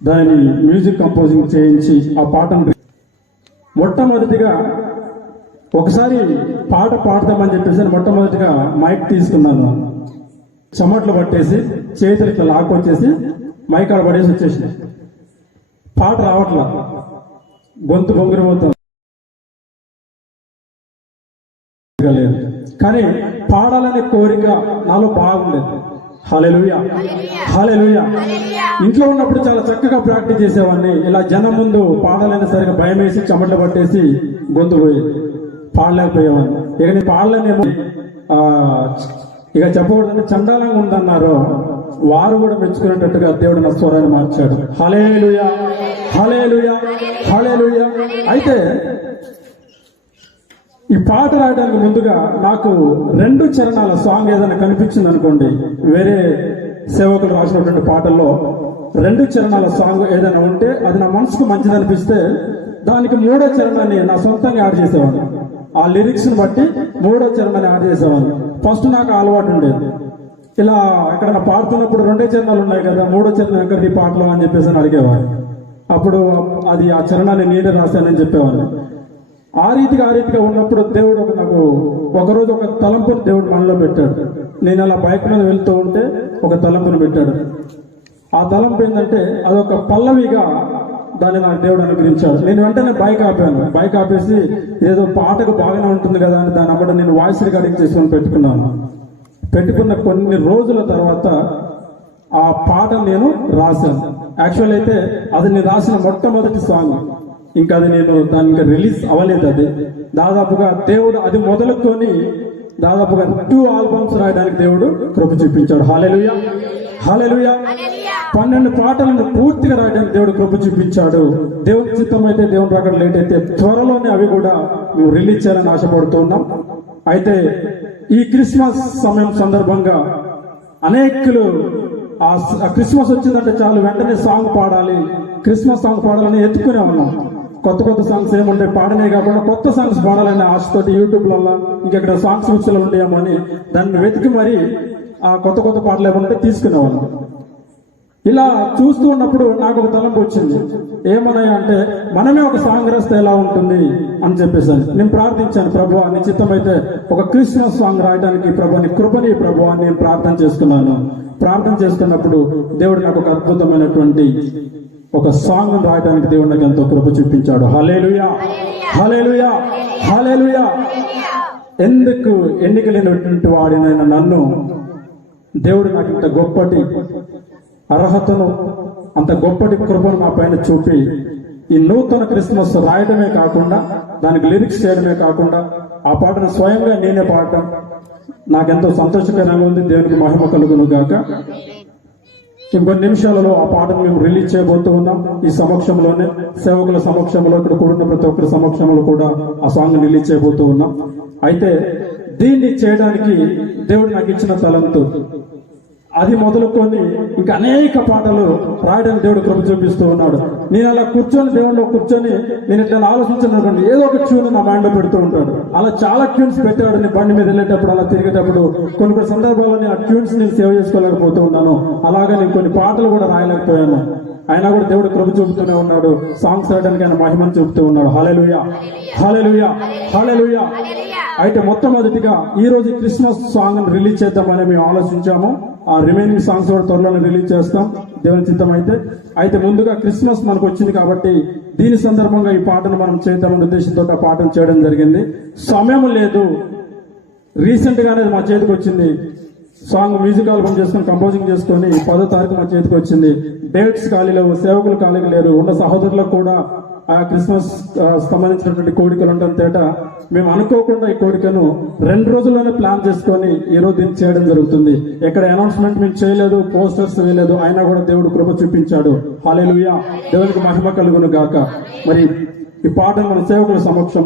దానిని music composing చేయించి ఆ పాటను మొట్టమొదటిగా ఒకసారి పాట పాడతామని చెప్పేసి మొట్టమొదటిగా మైక్ తీసుకున్నాను. చెమట్లు పట్టేసి చేతులు ఇట్లా లాక్కొచ్చేసి మైక్ ఆడ పడేసి వచ్చేసి పాట రావట్లా, గొంతు బొంగిరిపోతుంది. కానీ పాడాలనే కోరిక నాలో బాగుండేది. హల్లెలూయా, హల్లెలూయా. ఇంట్లో ఉన్నప్పుడు చాలా చక్కగా ప్రాక్టీస్ చేసేవాడిని. ఇలా జనం ముందు పాడాలనే సరిగా భయం వేసి చెమట్లు పట్టేసి గొంతు పోయేది, పాడలేకపోయేవాడిని. ఇక నేను పాడలేనేమో, ఇక చెప్పకూడదంటే చండాలంగా ఉందన్నారు. వారు కూడా మెచ్చుకునేటట్టుగా దేవుడు నా స్వరాన్ని మార్చాడు. హల్లెలూయా, హల్లెలూయా, హల్లెలూయా. అయితే ఈ పాట రాయడానికి ముందుగా నాకు 2 చరణాల సాంగ్ ఏదైనా కనిపించింది అనుకోండి, వేరే సేవకులు రాసినటువంటి పాటల్లో 2 చరణాల సాంగ్ ఏదైనా ఉంటే అది నా మనసుకు మంచిది అనిపిస్తే దానికి 3వ చరణాన్ని నా సొంతంగా యాడ్ చేసేవాడిని. ఆ లిరిక్స్ ని బట్టి 3వ చరణాన్ని యాడ్ చేసేవాడిని. ఫస్ట్ నాకు అలవాటు ఉండేది, ఇలా ఎక్కడైనా పాడుతున్నప్పుడు 2 చరణాలు ఉన్నాయి కదా, 3వ చరణం ఎక్కడ ఈ పాటలో అని చెప్పేసి అడిగేవాడు. అప్పుడు అది ఆ చరణాన్ని నేనే రాశానని చెప్పేవాడిని. ఆ రీతిగా ఉన్నప్పుడు దేవుడు నాకు ఒకరోజు ఒక తలంపుని దేవుడు మనలో పెట్టాడు. నేను అలా బైక్ మీద వెళ్తూ ఉంటే ఒక తలంపుని పెట్టాడు. ఆ తలంపు ఏంటంటే అదొక పల్లవిగా దాన్ని నాకు దేవుడు అనుగ్రహించాడు. నేను వెంటనే బైక్ ఆపాను. బైక్ ఆపేసి ఏదో పాటకు బాగానే ఉంటుంది కదా అని దాని అమ్మట నేను వాయిస్ రికార్డింగ్ చేసుకొని పెట్టుకున్నాను. పెట్టుకున్న కొన్ని రోజుల తర్వాత ఆ పాట నేను రాశాను. యాక్చువల్ అయితే అది నేను రాసిన మొట్టమొదటి సాంగ్. ఇంకా అది నేను దాని ఇంకా రిలీజ్ అవ్వలేదు. అది దాదాపుగా దేవుడు అది మొదలుకొని దాదాపుగా 2 ఆల్బమ్స్ రాయడానికి దేవుడు కృప చూపించాడు. హల్లెలూయా, హల్లెలూయా. 12 పాటలను పూర్తిగా రాయడానికి దేవుడు కృప చూపించాడు. దేవుని చిత్తం అయితే, దేవుని రాకడ లేట్ అయితే త్వరలోనే అవి కూడా మేము రిలీజ్ చేయాలని ఆశపడుతున్నాం. అయితే ఈ క్రిస్మస్ సమయం సందర్భంగా అనేకులు ఆ క్రిస్మస్ వచ్చిందంటే చాలు వెంటనే సాంగ్ పాడాలి, క్రిస్మస్ సాంగ్ పాడాలని ఎత్తుకునే ఉన్నాం. కొత్త సాంగ్స్ ఏముంటాయి, పాడనే కాకుండా కొత్త సాంగ్స్ పాడాలనే ఆశతోటి యూట్యూబ్లలో ఇంకెక్కడ సాంగ్స్ బుక్స్లో ఉంటాయేమో అని దాన్ని వెతికి మరి ఆ కొత్త పాటలు ఏమంటే తీసుకునేవాళ్ళం. ఇలా చూస్తూ ఉన్నప్పుడు నాకు ఒక తలంపు వచ్చింది. ఏమన్నాయి అంటే, మనమే ఒక సాంగ్ రాస్తే ఎలా ఉంటుంది అని చెప్పేసాను. నేను ప్రార్థించాను, ప్రభువా నీ చిత్తం అయితే ఒక క్రిస్మస్ సాంగ్ రాయడానికి ప్రభువా నీ కృపని ప్రభువా నేను ప్రార్థన చేసుకున్నాను. ప్రార్థన చేస్తున్నప్పుడు దేవుడు నాకు ఒక అద్భుతమైనటువంటి ఒక సాంగ్ రాయడానికి దేవుడు నాకు ఎంతో కృప చూపించాడు. హల్లెలూయా, హల్లెలూయా, హల్లెలూయా. ఎందుకు ఎన్నిక లేనటువంటి వాడినైనా నన్ను దేవుడు నాకు ఇంత గొప్పటి అర్హతను, అంత గొప్పటి కృపను మా పైన చూపి ఈ నూతన క్రిస్మస్ రాయడమే కాకుండా దానికి లిరిక్స్ చేయడమే కాకుండా ఆ పాటను స్వయంగా నేనే పాడటం నాకెంతో సంతోషకరంగా ఉంది. దేవునికి మహిమ కలుగును గాక. ఇంకొన్ని నిమిషాలలో ఆ పాటను మేము రిలీజ్ చేయబోతూ ఉన్నాం. ఈ సమక్షంలోనే సేవకుల సమక్షంలో, ఇక్కడ కూడిన ప్రతి ఒక్కరి సమక్షంలో కూడా ఆ సాంగ్ రిలీజ్ చేయబోతూ ఉన్నాం. అయితే దీన్ని చేయడానికి దేవుడు నాకు ఇచ్చిన తలంతు అది మొదలుకొని ఇంకా అనేక పాటలు రాయడానికి దేవుడు కృప చూపిస్తూ ఉన్నాడు. నేను అలా దేవుడిలో కూర్చొని నేను ఇట్లా ఆలోచించాను, ఏదో ఒక ట్యూన్ నా మైండ్ లో పెడుతూ ఉంటాడు. అలా చాలా ట్యూన్స్ పెట్టాడు. నేను బండి మీద వెళ్ళేటప్పుడు, అలా తిరిగేటప్పుడు కొన్ని సందర్భాల్లో నేను ఆ ట్యూన్స్ నేను సేవ్ చేసుకోలేకపోతూ ఉన్నాను. అలాగే నేను కొన్ని పాటలు కూడా రాయలేకపోయాను. అయినా కూడా దేవుడు కృప చూపుతూనే ఉన్నాడు. సాంగ్స్ రాయడానికి ఆయన మహిమను చూపుతూ ఉన్నాడు. హల్లెలూయా, హల్లెలూయా, హల్లెలూయా. అయితే మొట్టమొదటిగా ఈ రోజు క్రిస్మస్ సాంగ్ రిలీజ్ చేద్దామని మేము ఆలోచించాము. ఆ రిమైనింగ్ సాంగ్స్ కూడా త్వరలోనే రిలీజ్ చేస్తాం దేవుని చిత్తం అయితే ముందుగా క్రిస్మస్ మనకు వచ్చింది కాబట్టి దీని సందర్భంగా ఈ పాటను మనం చేద్దామనే ఉద్దేశంతో ఆ పాటను చేయడం జరిగింది. సమయం లేదు, రీసెంట్ గానే మా చేతికి వచ్చింది. సాంగ్ మ్యూజిక్ ఆల్బమ్ చేసుకుని కంపోజింగ్ చేసుకుని 10వ తారీఖు మా చేతికి వచ్చింది. డేట్స్ ఖాళీ లేవు, సేవకులు ఖాళీ లేరు. ఉన్న సహోదరులకు కూడా ఆ క్రిస్మస్ సంబంధించినటువంటి కోరికలు ఉండడం తేట మేము అనుకోకుండా ఈ కోరికను 2 రోజుల్లోనే ప్లాన్ చేసుకొని ఈ రోజు దీన్ని చేయడం జరుగుతుంది. ఎక్కడ అనౌన్స్మెంట్ మేము చేయలేదు, పోస్టర్స్ వేయలేదు, అయినా కూడా దేవుడు కృప చూపించాడు. హల్లెలూయా, దేవునికి మహిమ కలుగును గాక. మరి ఈ పాటను మన సేవకుల సమక్షంలో